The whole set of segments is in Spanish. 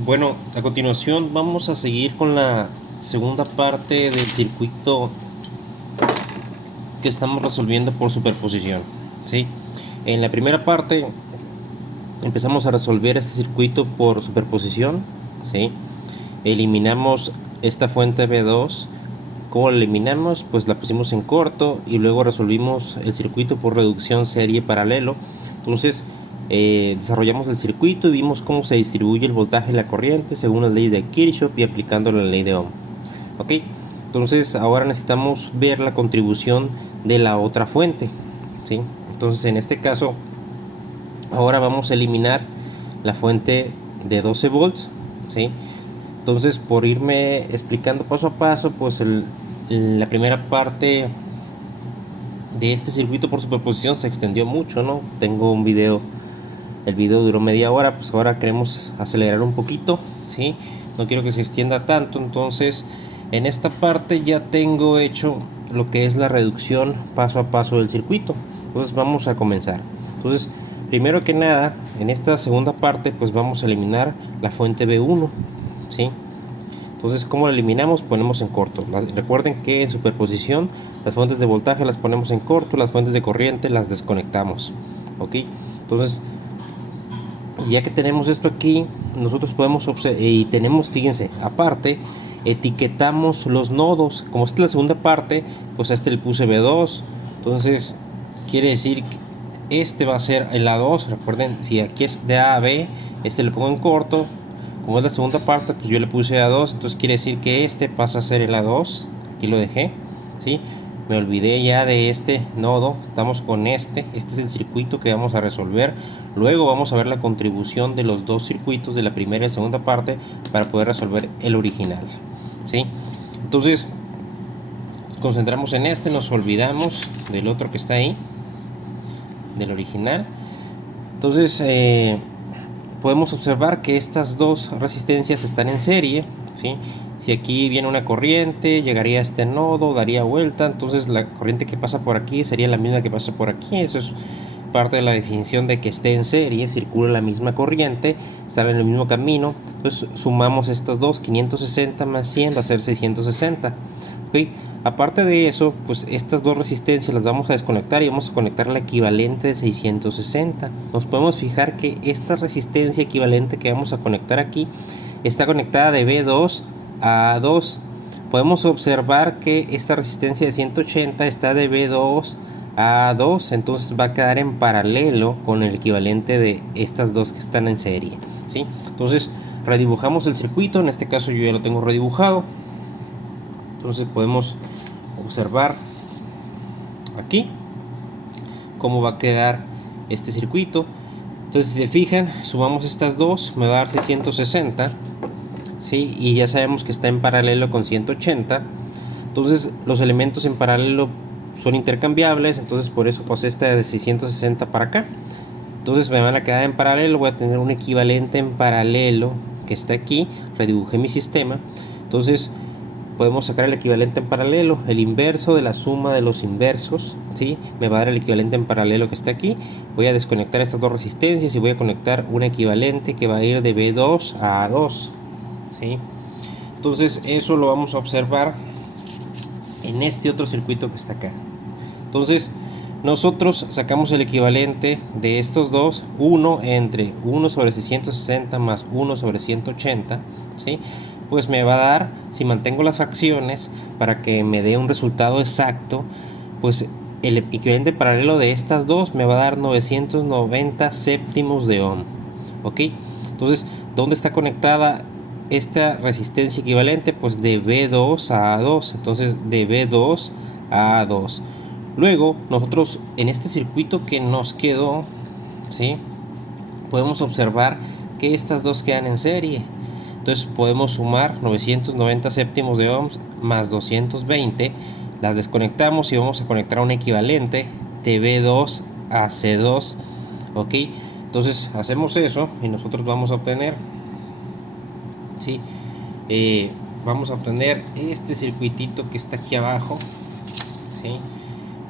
Bueno, a continuación vamos a seguir con la segunda parte del circuito que estamos resolviendo por superposición, ¿sí? En la primera parte empezamos a resolver este circuito por superposición, ¿sí? Eliminamos esta fuente B2. ¿Cómo la eliminamos? Pues la pusimos en corto y luego resolvimos el circuito por reducción serie paralelo. Entonces desarrollamos el circuito y vimos cómo se distribuye el voltaje y la corriente según las leyes de Kirchhoff y aplicando la ley de Ohm. ¿Ok? Entonces ahora necesitamos ver la contribución de la otra fuente, ¿sí? Entonces en este caso ahora vamos a eliminar la fuente de 12 volts, ¿sí? Entonces, por irme explicando paso a paso, pues la primera parte de este circuito por superposición se extendió mucho, ¿no? Tengo un video, el video duró media hora, pues ahora queremos acelerar un poquito, ¿sí? No quiero que se extienda tanto, entonces en esta parte ya tengo hecho lo que es la reducción paso a paso del circuito. Entonces vamos a comenzar. Entonces, primero que nada, en esta segunda parte, pues vamos a eliminar la fuente B1, ¿sí? Entonces, ¿cómo la eliminamos? Ponemos en corto. Recuerden que en superposición las fuentes de voltaje las ponemos en corto, las fuentes de corriente las desconectamos. ¿Ok? Entonces, ya que tenemos esto aquí, nosotros podemos observar y tenemos, fíjense, aparte, etiquetamos los nodos. Como esta es la segunda parte, pues a este le puse B2. Entonces, quiere decir que este va a ser el A2. Recuerden, si aquí es de A a B, este le pongo en corto. Como es la segunda parte, pues yo le puse A2, entonces quiere decir que este pasa a ser el A2. Aquí lo dejé, ¿sí? Me olvidé ya de este nodo, estamos con este es el circuito que vamos a resolver. Luego vamos a ver la contribución de los dos circuitos de la primera y la segunda parte para poder resolver el original, ¿sí? Entonces, nos concentramos en este, nos olvidamos del otro que está ahí, del original. Entonces, podemos observar que estas dos resistencias están en serie, ¿sí? Si aquí viene una corriente, llegaría a este nodo, daría vuelta, entonces la corriente que pasa por aquí sería la misma que pasa por aquí. Eso es parte de la definición de que esté en serie, circula la misma corriente, estar en el mismo camino. Entonces sumamos estos dos, 560 más 100 va a ser 660. ¿Okay? Aparte de eso, pues estas dos resistencias las vamos a desconectar y vamos a conectar la equivalente de 660. Nos podemos fijar que esta resistencia equivalente que vamos a conectar aquí está conectada de B2 a A2. Podemos observar que esta resistencia de 180 está de B2 a A2, entonces va a quedar en paralelo con el equivalente de estas dos que están en serie, ¿sí? Entonces redibujamos el circuito, en este caso yo ya lo tengo redibujado. Entonces podemos observar aquí cómo va a quedar este circuito. Entonces, si se fijan, sumamos estas dos, me va a dar 660, ¿sí? Y ya sabemos que está en paralelo con 180. Entonces, los elementos en paralelo son intercambiables, entonces por eso pasé esta de 660 para acá. Entonces me van a quedar en paralelo, voy a tener un equivalente en paralelo que está aquí, redibujé mi sistema. Entonces podemos sacar el equivalente en paralelo, el inverso de la suma de los inversos, ¿sí? Me va a dar el equivalente en paralelo que está aquí. Voy a desconectar estas dos resistencias y voy a conectar un equivalente que va a ir de B2 a A2, ¿sí? Entonces eso lo vamos a observar en este otro circuito que está acá. Entonces nosotros sacamos el equivalente de estos dos, 1 entre 1 sobre 660 más 1 sobre 180, ¿sí? Pues me va a dar, si mantengo las fracciones para que me dé un resultado exacto, pues el equivalente paralelo de estas dos me va a dar 990 séptimos de ohm. ¿Ok? Entonces, ¿dónde está conectada esta resistencia equivalente? Pues de B2 a A2. Entonces, de B2 a A2. Luego, nosotros en este circuito que nos quedó, ¿sí? Podemos observar que estas dos quedan en serie. Entonces podemos sumar 990 séptimos de ohms más 220, las desconectamos y vamos a conectar a un equivalente de B2 a C2. Ok, entonces hacemos eso y nosotros vamos a obtener, ¿sí? Vamos a obtener este circuitito que está aquí abajo, ¿sí?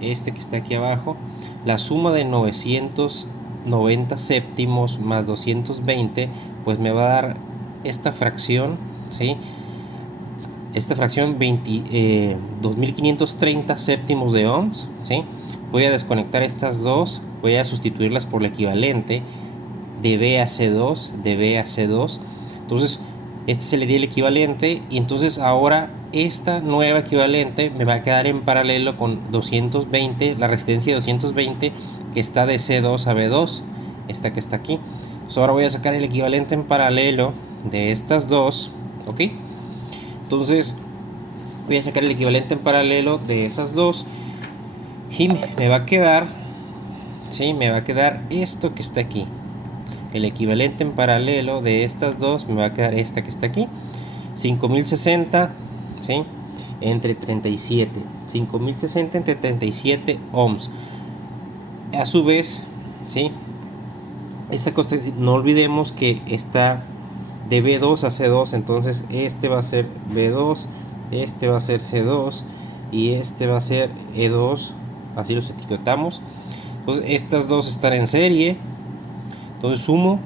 Este que está aquí abajo, la suma de 990 séptimos más 220, pues me va a dar esta fracción, ¿sí? Esta fracción 2530 séptimos de ohms, ¿sí? Voy a desconectar estas dos, voy a sustituirlas por la equivalente de B a C2, de B a C2. Entonces este sería el equivalente, y entonces ahora esta nueva equivalente me va a quedar en paralelo con 220, la resistencia de 220 que está de C2 a B2, esta que está aquí. Entonces ahora voy a sacar el equivalente en paralelo de estas dos, ¿ok? Entonces voy a sacar el equivalente en paralelo de esas dos y me va a quedar, ¿sí? Me va a quedar esto que está aquí. El equivalente en paralelo de estas dos me va a quedar esta que está aquí, 5060, ¿sí? Entre 37, 5060 entre 37 ohms. A su vez, ¿sí? Esta cosa, no olvidemos que está de B2 a C2, entonces este va a ser B2, este va a ser C2 y este va a ser E2, así los etiquetamos. Entonces estas dos están en serie, entonces sumo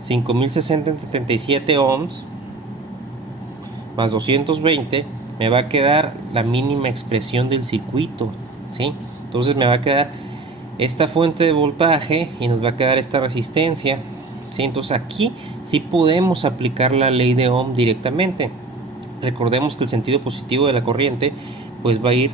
5060 entre 37 ohms más 220, me va a quedar la mínima expresión del circuito, ¿sí? Entonces me va a quedar esta fuente de voltaje y nos va a quedar esta resistencia, ¿sí? Entonces aquí sí podemos aplicar la ley de Ohm directamente. Recordemos que el sentido positivo de la corriente pues va a ir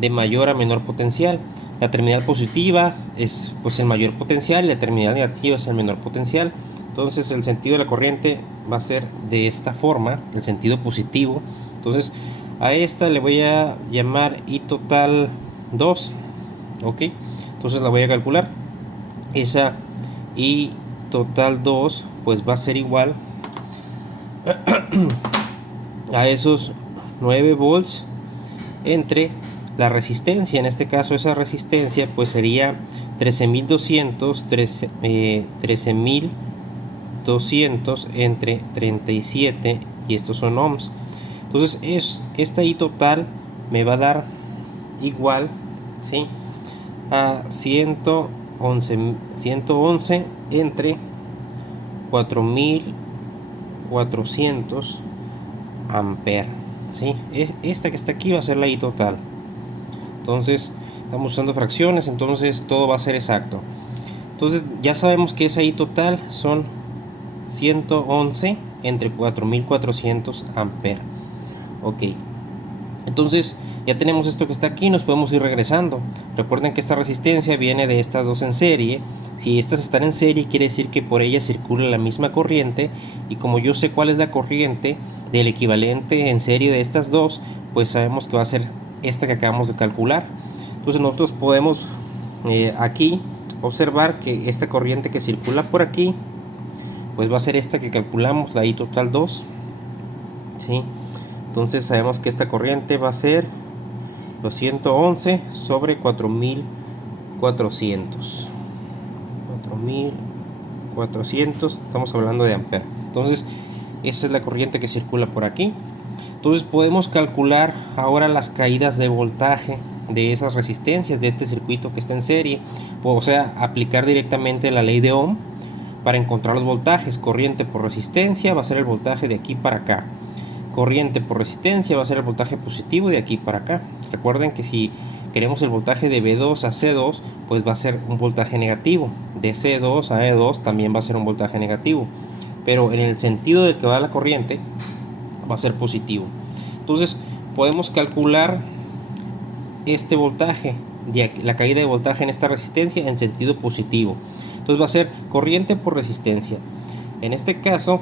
de mayor a menor potencial. La terminal positiva es pues el mayor potencial y la terminal negativa es el menor potencial. Entonces el sentido de la corriente va a ser de esta forma, el sentido positivo. Entonces a esta le voy a llamar I total 2, ¿ok? Entonces la voy a calcular. Esa I total 2 pues va a ser igual a esos 9 volts entre la resistencia. En este caso esa resistencia pues sería 13.200 entre 37 y estos son ohms. Entonces esta I total me va a dar igual, ¿sí? A 111 entre 4400 amperes, ¿sí? Esta que está aquí va a ser la I total. Entonces estamos usando fracciones, entonces todo va a ser exacto. Entonces ya sabemos que esa I total son 111 entre 4400 amperes. Ok, entonces ya tenemos esto que está aquí, nos podemos ir regresando. Recuerden que esta resistencia viene de estas dos en serie. Si estas están en serie quiere decir que por ellas circula la misma corriente, y como yo sé cuál es la corriente del equivalente en serie de estas dos, pues sabemos que va a ser esta que acabamos de calcular. Entonces nosotros podemos aquí observar que esta corriente que circula por aquí pues va a ser esta que calculamos, la I total 2, ¿sí? Entonces sabemos que esta corriente va a ser los 111 sobre 4400. 4400, estamos hablando de amperes. Entonces esa es la corriente que circula por aquí. Entonces podemos calcular ahora las caídas de voltaje de esas resistencias de este circuito que está en serie, o sea, aplicar directamente la ley de Ohm para encontrar los voltajes. Corriente por resistencia va a ser el voltaje de aquí para acá, corriente por resistencia va a ser el voltaje positivo de aquí para acá. Recuerden que si queremos el voltaje de B2 a C2 pues va a ser un voltaje negativo, de C2 a E2 también va a ser un voltaje negativo, pero en el sentido del que va la corriente va a ser positivo. Entonces podemos calcular este voltaje, la caída de voltaje en esta resistencia en sentido positivo. Entonces va a ser corriente por resistencia. En este caso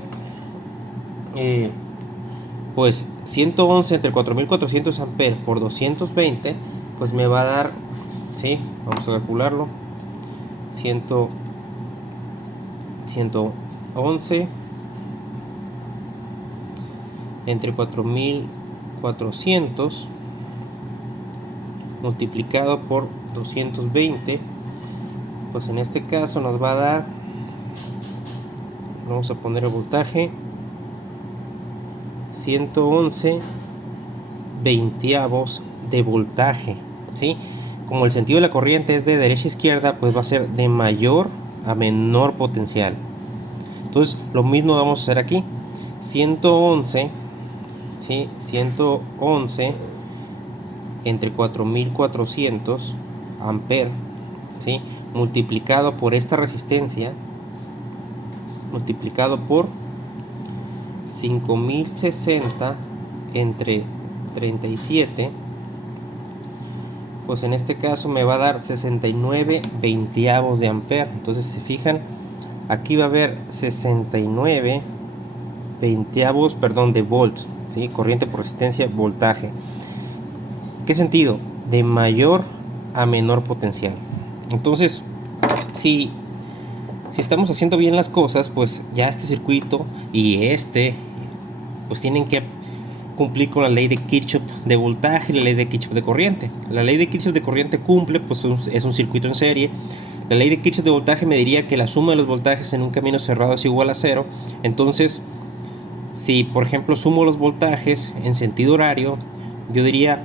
pues 111 entre 4400 amperes por 220 pues me va a dar, ¿sí? Vamos a calcularlo. 111 entre 4400 multiplicado por 220, pues en este caso nos va a dar, vamos a poner el voltaje, 111 veintiavos de voltaje, ¿sí? Como el sentido de la corriente es de derecha a izquierda, pues va a ser de mayor a menor potencial. Entonces lo mismo vamos a hacer aquí. 111, ¿sí? 111 entre 4400 amperes, ¿sí? Multiplicado por esta resistencia, multiplicado por 5060 entre 37, pues en este caso me va a dar 69 veintiavos de ampere. Entonces, si se fijan, aquí va a haber 69 veintiavos, perdón, de volts, ¿sí? Corriente por resistencia, voltaje. ¿Qué sentido? De mayor a menor potencial. Entonces, si estamos haciendo bien las cosas, pues ya este circuito y pues tienen que cumplir con la ley de Kirchhoff de voltaje y la ley de Kirchhoff de corriente. La ley de Kirchhoff de corriente cumple, pues es un circuito en serie. La ley de Kirchhoff de voltaje me diría que la suma de los voltajes en un camino cerrado es igual a 0. Entonces, si por ejemplo sumo los voltajes en sentido horario, yo diría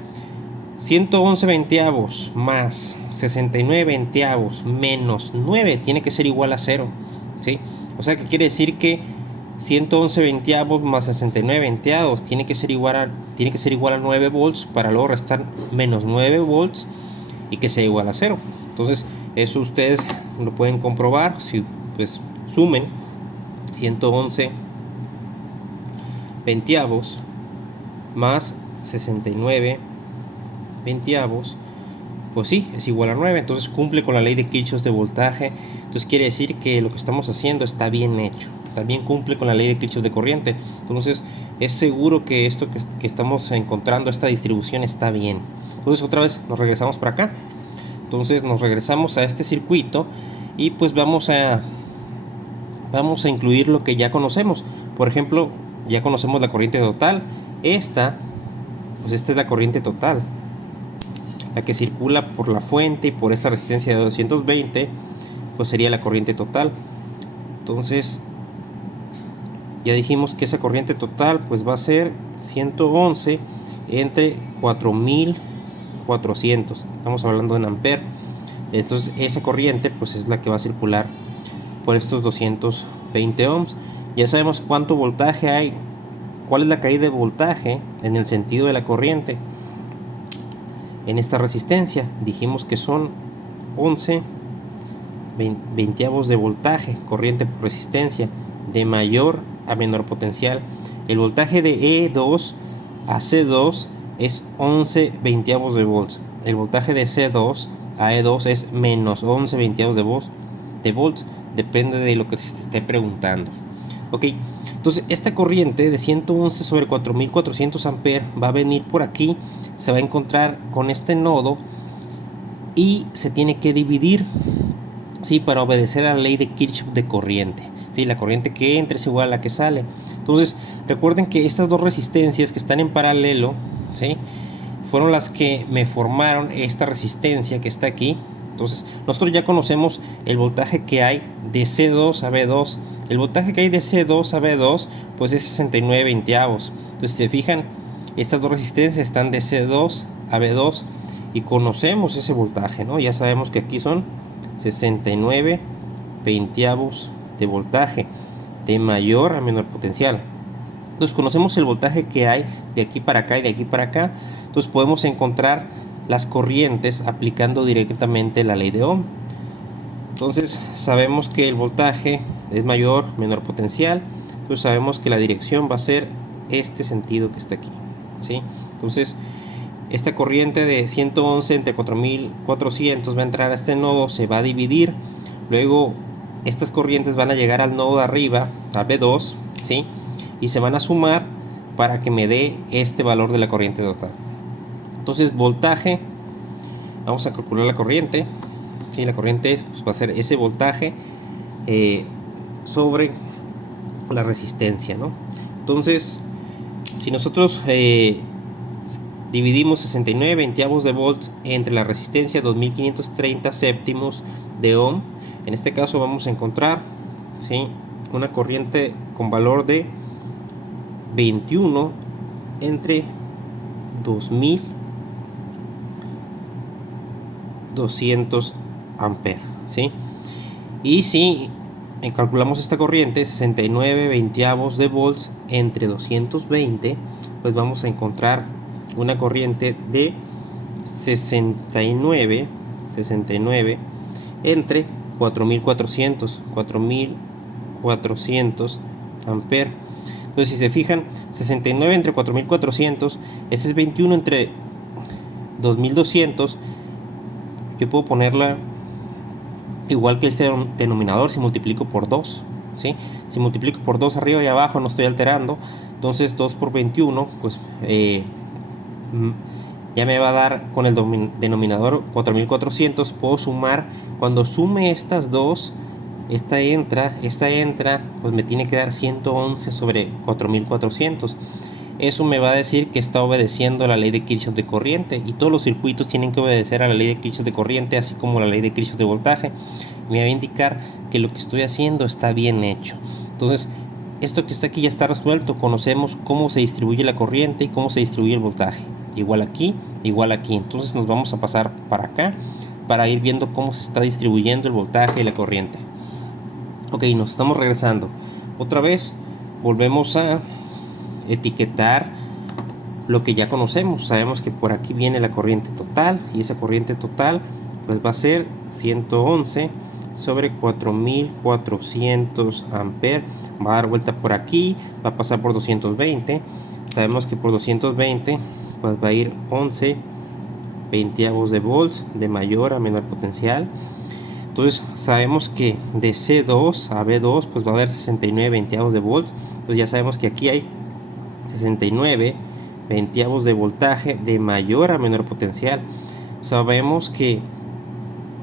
111 veintiavos más 69 veintiavos menos 9 tiene que ser igual a 0, ¿sí? O sea que quiere decir que 111 veintiavos más 69 veintiavos tiene que ser igual a 9 volts, para luego restar menos 9 volts y que sea igual a 0. Entonces eso ustedes lo pueden comprobar si pues sumen 111 veintiavos más 69 veintiavos, pues sí, es igual a 9. Entonces cumple con la ley de Kirchhoff de voltaje. Entonces quiere decir que lo que estamos haciendo está bien hecho, también cumple con la ley de Kirchhoff de corriente. Entonces es seguro que esto que estamos encontrando, esta distribución, está bien. Entonces otra vez nos regresamos para acá. Entonces nos regresamos a este circuito y pues vamos a incluir lo que ya conocemos. Por ejemplo, ya conocemos la corriente total. Pues esta es la corriente total, la que circula por la fuente y por esta resistencia de 220, pues sería la corriente total. Entonces ya dijimos que esa corriente total pues va a ser 111 entre 4400, estamos hablando en ampere. Entonces esa corriente pues es la que va a circular por estos 220 ohms. Ya sabemos cuánto voltaje hay, cuál es la caída de voltaje en el sentido de la corriente en esta resistencia. Dijimos que son 11 veintiavos de voltaje, corriente por resistencia, de mayor a menor potencial. El voltaje de E2 a C2 es 11 veintiavos de volts. El voltaje de C2 a E2 es menos 11 veintiavos de volts. Depende de lo que se esté preguntando. Ok, entonces esta corriente de 111 sobre 4400 amperes va a venir por aquí, se va a encontrar con este nodo y se tiene que dividir, ¿sí? Para obedecer a la ley de Kirchhoff de corriente, ¿sí? La corriente que entra es igual a la que sale. Entonces recuerden que estas dos resistencias que están en paralelo, ¿sí?, fueron las que me formaron esta resistencia que está aquí. Entonces nosotros ya conocemos el voltaje que hay de C2 a B2. El voltaje que hay de C2 a B2 pues es 69 veintiavos. Entonces, si se fijan, estas dos resistencias están de C2 a B2 y conocemos ese voltaje, ¿no? Ya sabemos que aquí son 69 veintiavos de voltaje, de mayor a menor potencial. Entonces conocemos el voltaje que hay de aquí para acá y de aquí para acá. Entonces podemos encontrar las corrientes aplicando directamente la ley de Ohm. Entonces sabemos que el voltaje es mayor, menor potencial. Entonces sabemos que la dirección va a ser este sentido que está aquí, ¿sí? Entonces esta corriente de 111 entre 4400 va a entrar a este nodo, se va a dividir. Luego estas corrientes van a llegar al nodo de arriba, a B2, ¿sí?, y se van a sumar para que me dé este valor de la corriente total. Entonces voltaje, vamos a calcular la corriente, ¿sí? La corriente pues va a ser ese voltaje sobre la resistencia, ¿no? Entonces si nosotros dividimos 69 veintiavos de volts entre la resistencia 2530 séptimos de ohm, en este caso vamos a encontrar, ¿sí?, una corriente con valor de 21 entre 2200 amperes, ¿sí? Y si calculamos esta corriente 69 veintiavos de volts entre 220, pues vamos a encontrar una corriente de 69 entre 4400 amper. Entonces, si se fijan, 69 entre 4400, ese es 21 entre 2200. Yo puedo ponerla igual que este denominador si multiplico por 2, ¿sí? Si multiplico por 2 arriba y abajo no estoy alterando, entonces 2 por 21, pues ya me va a dar con el denominador 4400. Puedo sumar, cuando sume estas dos, esta entra, pues me tiene que dar 111 sobre 4400. Eso me va a decir que está obedeciendo a la ley de Kirchhoff de corriente, y todos los circuitos tienen que obedecer a la ley de Kirchhoff de corriente, así como la ley de Kirchhoff de voltaje. Me va a indicar que lo que estoy haciendo está bien hecho. Entonces, esto que está aquí ya está resuelto. Conocemos cómo se distribuye la corriente y cómo se distribuye el voltaje. Igual aquí, igual aquí. Entonces nos vamos a pasar para acá para ir viendo cómo se está distribuyendo el voltaje y la corriente. Ok, nos estamos regresando. Otra vez volvemos a etiquetar lo que ya conocemos. Sabemos que por aquí viene la corriente total, y esa corriente total pues va a ser 111 sobre 4400 amperes. Va a dar vuelta por aquí, va a pasar por 220. Sabemos que por 220 pues va a ir 11 veintiavos de volts de mayor a menor potencial. Entonces sabemos que de C2 a B2 pues va a haber 69 veintiavos de volts. Entonces ya sabemos que aquí hay 69 veintiavos de voltaje de mayor a menor potencial. Sabemos que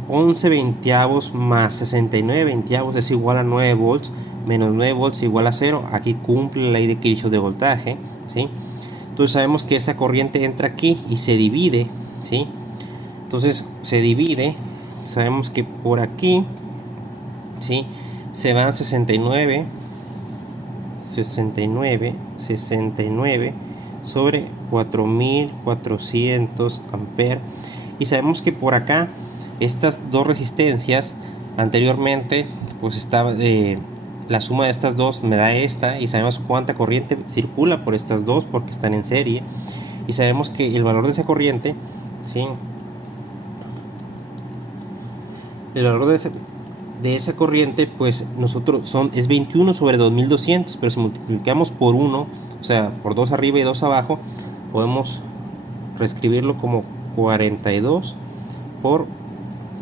11 veintiavos más 69 veintiavos es igual a 9 volts, menos 9 volts igual a 0. Aquí cumple la ley de Kirchhoff de voltaje, ¿sí? Entonces sabemos que esa corriente entra aquí y se divide, ¿sí? Entonces se divide. Sabemos que por aquí, ¿sí?, se van 69 sobre 4400 amperes. Y sabemos que por acá estas dos resistencias anteriormente pues estaba la suma de estas dos me da esta, y sabemos cuánta corriente circula por estas dos porque están en serie, y sabemos que el valor de esa corriente, ¿sí?, el valor de esa corriente pues nosotros es 21 sobre 2200, pero si multiplicamos por 1, o sea por 2 arriba y 2 abajo, podemos reescribirlo como 42 por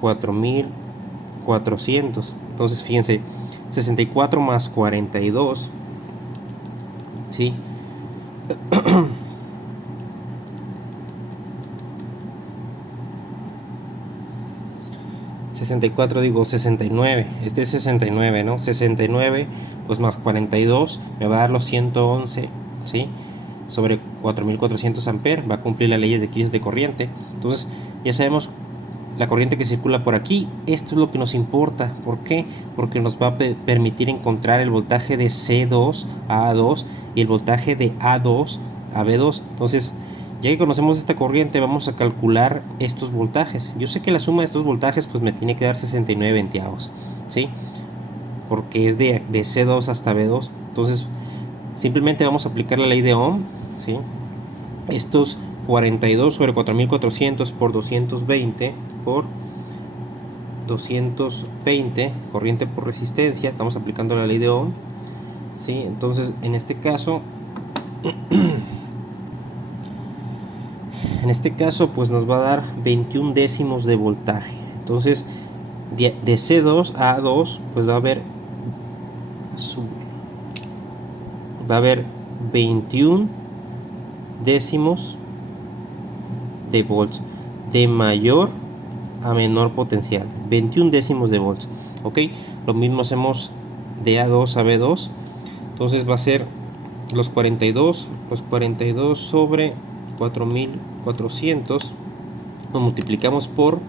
4400. Entonces fíjense, 64 más 42, ¿sí? 64, digo 69, este es 69, ¿no? 69 pues más 42 me va a dar los 111, ¿sí?, sobre 4400 amperes. Va a cumplir las leyes de Kirchhoff de corriente. Entonces ya sabemos la corriente que circula por aquí. Esto es lo que nos importa. ¿Por qué? Porque nos va a permitir encontrar el voltaje de C2 a A2 y el voltaje de A2 a B2. Entonces, ya que conocemos esta corriente, vamos a calcular estos voltajes. Yo sé que la suma de estos voltajes pues me tiene que dar 69 veintiavos, ¿sí?, porque es de C2 hasta B2. Entonces simplemente vamos a aplicar la ley de Ohm, ¿sí? Estos 42 sobre 4400 por 220 por 220, corriente por resistencia, estamos aplicando la ley de Ohm, ¿sí? Entonces en este caso pues nos va a dar 21 décimos de voltaje. Entonces de C2 a A2 pues va a haber 21 décimos de volts de mayor a menor potencial, 21 décimos de volts. Ok, lo mismo hacemos de A2 a B2. Entonces va a ser los 42 sobre 4400, lo multiplicamos por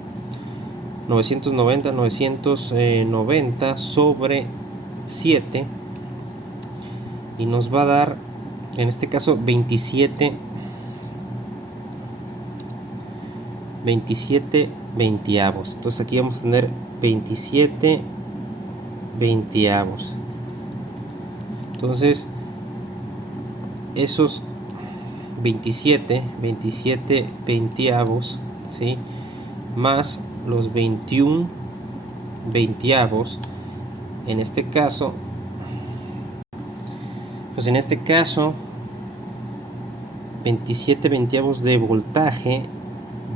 990 sobre 7, y nos va a dar en este caso 27 veintiavos. Entonces aquí vamos a tener 27 veintiavos. Entonces esos 27 veintiavos, ¿sí? Más los 21 veintiavos, en este caso, pues en este caso 27 veintiavos de voltaje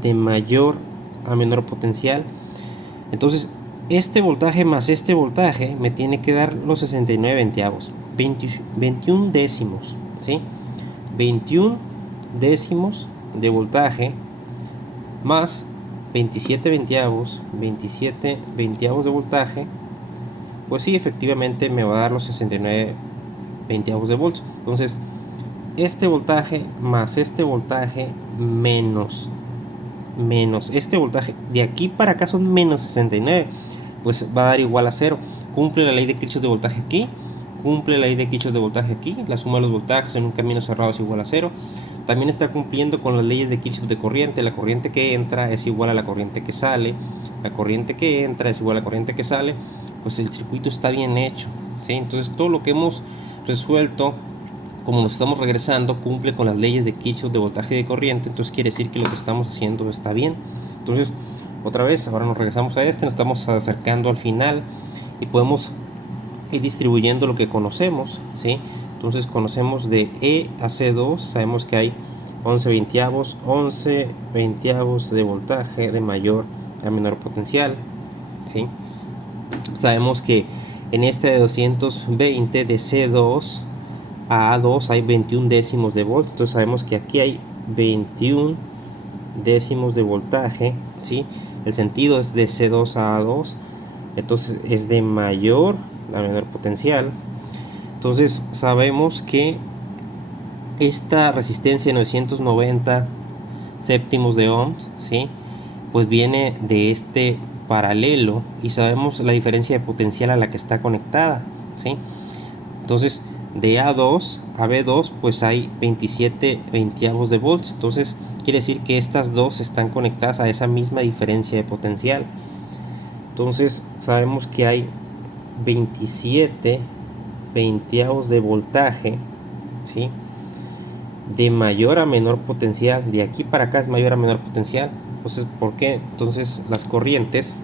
de mayor a menor potencial. Entonces este voltaje más este voltaje me tiene que dar los 69 veintiavos, 21 décimos, ¿sí? 21 décimos de voltaje más 27 veintiavos de voltaje, pues sí, efectivamente me va a dar los 69 veintiavos de volts. Entonces este voltaje más este voltaje menos este voltaje de aquí para acá son menos 69, pues va a dar igual a 0. Cumple la ley de Kirchhoff de voltaje aquí, cumple la ley de Kirchhoff de voltaje aquí. La suma de los voltajes en un camino cerrado es igual a 0. También está cumpliendo con las leyes de Kirchhoff de corriente. La corriente que entra es igual a la corriente que sale, la corriente que entra es igual a la corriente que sale. Pues el circuito está bien hecho, ¿sí? Entonces todo lo que hemos resuelto, como nos estamos regresando, cumple con las leyes de Kirchhoff de voltaje y de corriente. Entonces quiere decir que lo que estamos haciendo está bien. Entonces otra vez, ahora nos regresamos a nos estamos acercando al final y podemos ir distribuyendo lo que conocemos, ¿sí? Entonces conocemos de E a C2, sabemos que hay 11 veintiavos de voltaje de mayor a menor potencial, ¿sí? Sabemos que en este de 220 de C2 a A2 hay 21 décimos de volt. Entonces sabemos que aquí hay 21 décimos de voltaje, ¿sí? El sentido es de C2 a A2, entonces es de mayor a menor potencial. Entonces sabemos que esta resistencia de 990 séptimos de ohms, ¿sí? Pues viene de este paralelo y sabemos la diferencia de potencial a la que está conectada, ¿sí? Entonces de A2 a B2 pues hay 27 veintiavos de volts. Entonces quiere decir que estas dos están conectadas a esa misma diferencia de potencial. Entonces sabemos que hay 27 veintiavos de voltaje, ¿sí? De mayor a menor potencial. De aquí para acá es mayor a menor potencial. Entonces, ¿por qué? Entonces las corrientes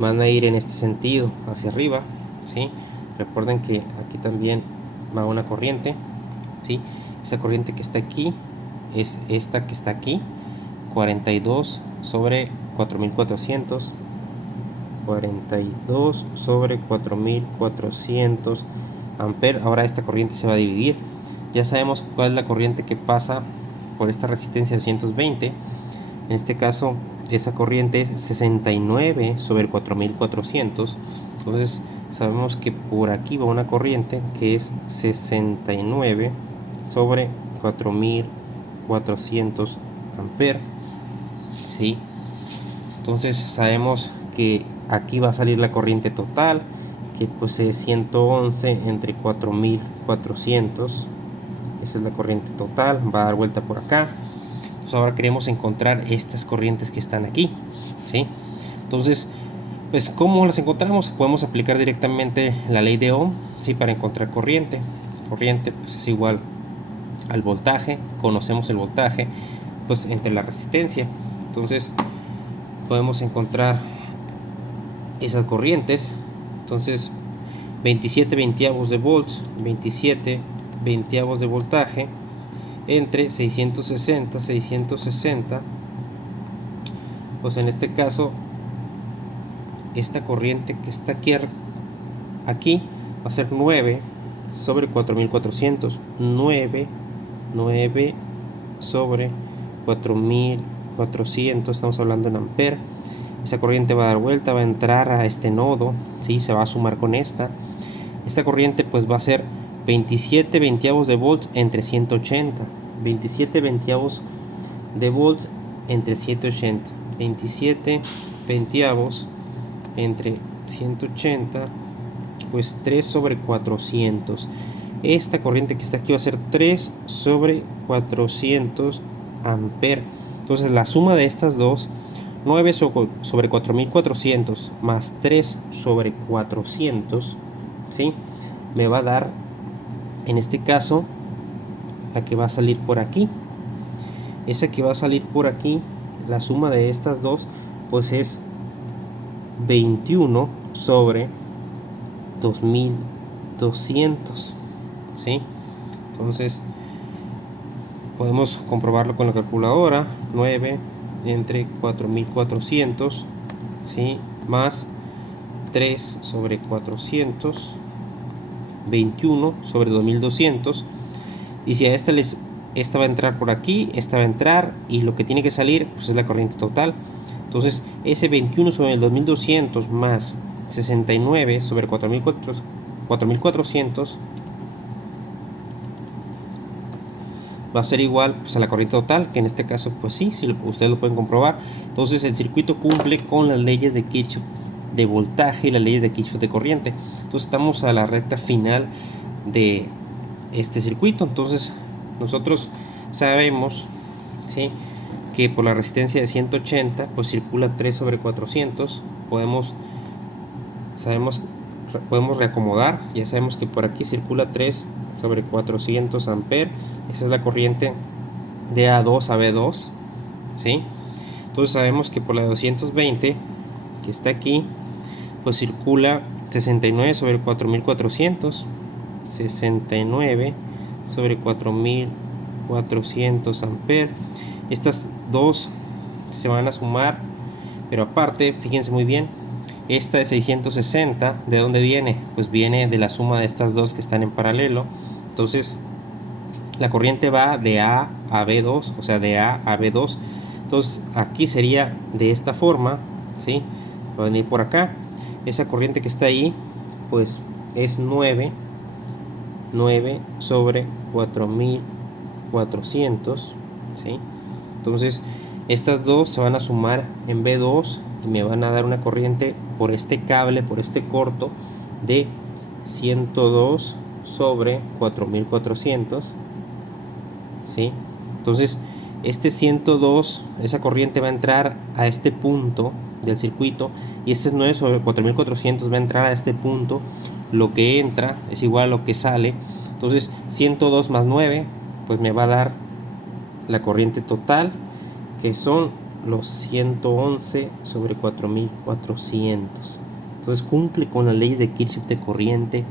van a ir en este sentido, hacia arriba, ¿sí? Recuerden que aquí también va una corriente, ¿sí? Esa corriente que está aquí es esta que está aquí, 42 sobre 4400, 42 sobre 4400 amperes. Ahora esta corriente se va a dividir. Ya sabemos cuál es la corriente que pasa por esta resistencia de 220. En este caso esa corriente es 69 sobre 4400. Entonces sabemos que por aquí va una corriente que es 69 sobre 4400 amperes, ¿sí? Entonces sabemos que aquí va a salir la corriente total, que pues es 111 entre 4400. Esa es la corriente total, va a dar vuelta por acá. Entonces ahora queremos encontrar estas corrientes que están aquí, ¿sí? Entonces, pues ¿cómo las encontramos? Podemos aplicar directamente la ley de Ohm, ¿sí? Para encontrar corriente. Corriente pues es igual al voltaje. Conocemos el voltaje pues entre la resistencia. Entonces podemos encontrar esas corrientes. Entonces 27 veintiavos de volts, 27 veintiavos de voltaje entre 660, pues en este caso esta corriente que está aquí va a ser 9 sobre 4400, 9 sobre 4400, estamos hablando en amperes. Esa corriente va a dar vuelta, va a entrar a este nodo, ¿sí? Se va a sumar con esta corriente, pues va a ser 27 veintiavos de volts entre 180, 27 veintiavos de volts entre 180, 27 veintiavos entre 180, pues 3 sobre 400. Esta corriente que está aquí va a ser 3 sobre 400 amperes. Entonces la suma de estas dos 9 sobre 4400 más 3 sobre 400, ¿sí? Me va a dar, en este caso, la que va a salir por aquí. Esa que va a salir por aquí, la suma de estas dos, pues es 21 sobre 2200, ¿sí? Entonces podemos comprobarlo con la calculadora. 9 entre 4400, ¿sí? Más 3 sobre 400, 21 sobre 2200. Y si a esta va a entrar por aquí, esta va a entrar, y lo que tiene que salir pues es la corriente total. Entonces ese 21 sobre el 2200 más 69 sobre 4400 va a ser igual pues a la corriente total, que en este caso pues sí, ustedes lo pueden comprobar. Entonces el circuito cumple con las leyes de Kirchhoff de voltaje y las leyes de Kirchhoff de corriente. Entonces estamos a la recta final de este circuito. Entonces nosotros sabemos, ¿sí?, que por la resistencia de 180 pues circula 3 sobre 400. Podemos reacomodar. Ya sabemos que por aquí circula 3 sobre 400 amperes. Esa es la corriente de A2 a B2, ¿sí? Entonces sabemos que por la 220 que está aquí pues circula 69 sobre 4400, 69 sobre 4400 amperes. Estas dos se van a sumar, pero aparte, fíjense muy bien, esta de 660, ¿de dónde viene? Pues viene de la suma de estas dos que están en paralelo. Entonces la corriente va de A a B2, o sea, de A a B2. Entonces aquí sería de esta forma, ¿sí? Va a venir por acá. Esa corriente que está ahí pues es 9 sobre 4400, ¿sí? Entonces estas dos se van a sumar en B2 y me van a dar una corriente por este cable, por este corto, de 102 sobre 4400, ¿sí? Entonces este 102, esa corriente va a entrar a este punto del circuito, y este 9 sobre 4400 va a entrar a este punto. Lo que entra es igual a lo que sale. Entonces 102 más 9 pues me va a dar la corriente total, que son los 111 sobre 4400. Entonces cumple con las leyes de Kirchhoff de corriente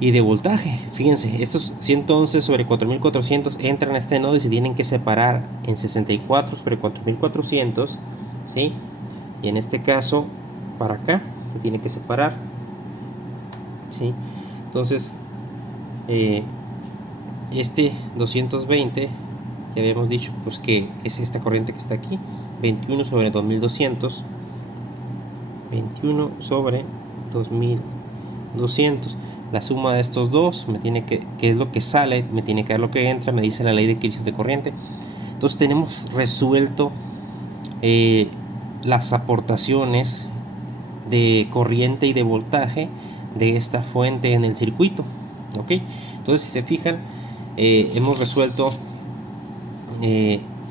y de voltaje. Fíjense, estos 111 sobre 4400 entran a este nodo y se tienen que separar en 64 sobre 4400, ¿sí? Y en este caso para acá se tiene que separar, ¿sí? Entonces este 220 que habíamos dicho pues que es esta corriente que está aquí, 21 sobre 2200, 21 sobre 2200. La suma de estos dos me tiene que es lo que sale, me tiene que dar lo que entra, me dice la ley de Kirchhoff de corriente. Entonces tenemos resuelto las aportaciones de corriente y de voltaje de esta fuente en el circuito, ¿ok? Entonces si se fijan, hemos resuelto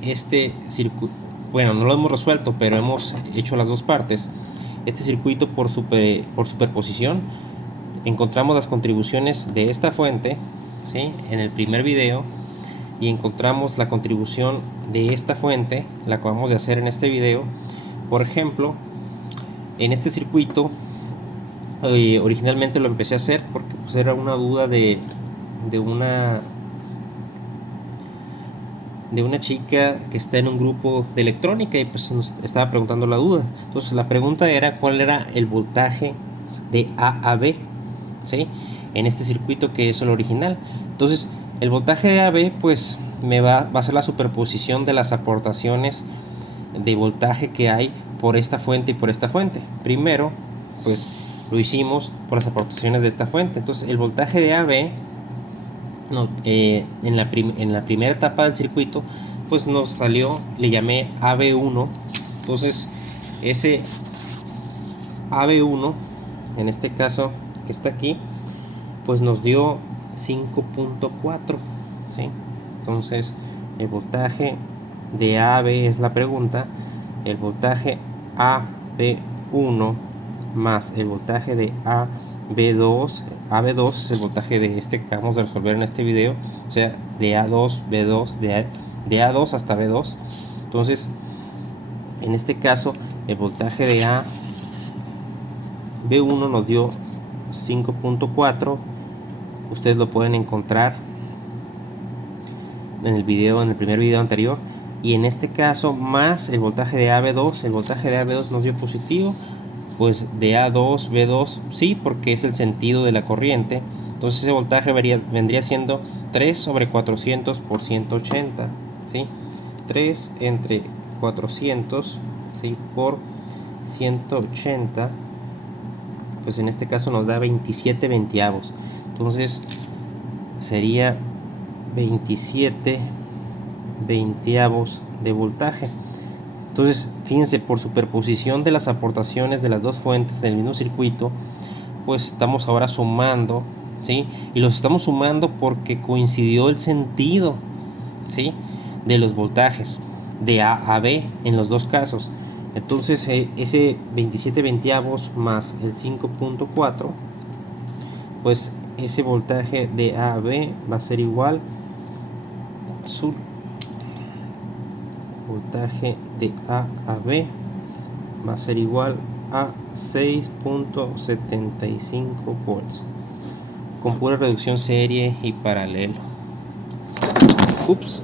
este circuito. Bueno, no lo hemos resuelto, pero hemos hecho las dos partes. Este circuito por superposición. Encontramos las contribuciones de esta fuente, ¿sí?, en el primer video, y encontramos la contribución de esta fuente, la acabamos de hacer en este video. Por ejemplo, en este circuito originalmente lo empecé a hacer porque pues era una duda de una chica que está en un grupo de electrónica, y pues nos estaba preguntando la duda. Entonces la pregunta era cuál era el voltaje de A a B, ¿sí?, en este circuito, que es el original. Entonces el voltaje de AB pues va a ser la superposición de las aportaciones de voltaje que hay por esta fuente y por esta fuente. Primero pues lo hicimos por las aportaciones de esta fuente. Entonces el voltaje de AB en la primera etapa del circuito pues nos salió, le llamé AB1. Entonces ese AB1, en este caso que está aquí, pues nos dio 5.4, ¿sí? Entonces el voltaje de AB es la pregunta, el voltaje AB1 más el voltaje de AB2. AB2 es el voltaje de este que acabamos de resolver en este video, o sea, de A2, B2, de A2 hasta B2. Entonces, en este caso, el voltaje de AB1 nos dio 5.4. Ustedes lo pueden encontrar en el primer video anterior. Y en este caso, más el voltaje de AB2, el voltaje de AB2 nos dio positivo, pues de A2, B2, sí, porque es el sentido de la corriente. Entonces ese voltaje vendría siendo 3 sobre 400 por 180, ¿sí? 3 entre 400, ¿sí? Por 180, pues en este caso nos da 27 veintiavos. Entonces sería 27 veintiavos de voltaje. Entonces, fíjense, por superposición de las aportaciones de las dos fuentes del mismo circuito, pues estamos ahora sumando, ¿sí? Y los estamos sumando porque coincidió el sentido, ¿sí?, de los voltajes de A a B en los dos casos. Entonces, ese 27 veintiavos más el 5.4, pues ese voltaje de A a B va a ser igual su voltaje de A a B va a ser igual a 6.75 volts con pura reducción serie y paralelo. Ups.